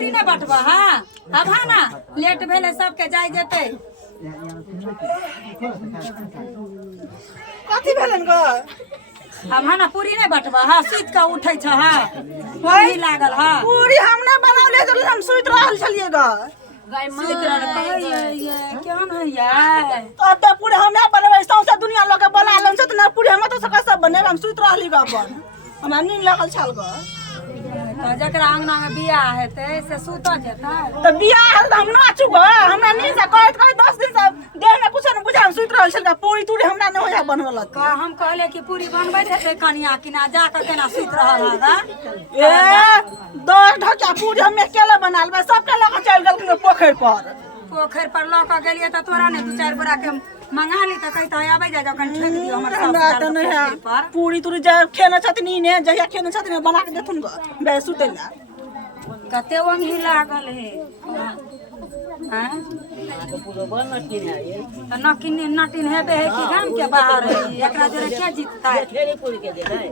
पूरी नहीं बटबा हाँ अब हाँ ना लेट भेले सबके जाय जेते कथी भेलन ग अब हाँ ना पूरी नहीं बटबा हाँ सुत के उठे छ हाँ वही लागल हाँ पूरी हम ना बनावले त हम सुत रहल छलिए ग सुत रहल ये केहन है ये तब त पूरी हम ना बनबै सौंसे दुनिया लोग के बना लन छ त ना पूरी हम त सब बने हम सुत रहली ग अपन हमरा नींद लागल छल ग तो जकरा अंगना में बियाह हेते से सुत जेता त बियाह है त हम नाचू ग हमरा नींद से कहत 10 दिन से देह में कुछ न बुझा हम सुत रहल छल ग पूरी तूरी हमरा न होया बनवल का हम कहले कि पूरी बनबै हेते कनिया कि ना जाके केना सुत रहल हागा ए 10 ढका पूरी हम अकेले बना लेबै सबके लग चल गेल पोखर पर ल के गेलिए त तोरा ने 2-4 बोरा के मंगा ली त कहता आबै जा जखन ठेक दियो हमर हमरा त नहीं है पूरी तूरी जा खेने छथिन ने जहिया खेने छथिन बना के देथुन ग बे सुतेला कते वंगी लागल हे हां पूरा बन नटिन है ये त नटिन हेबे है कि गाम के बाहर है एकरा जरे के जीतता है खेले पूरी के दे है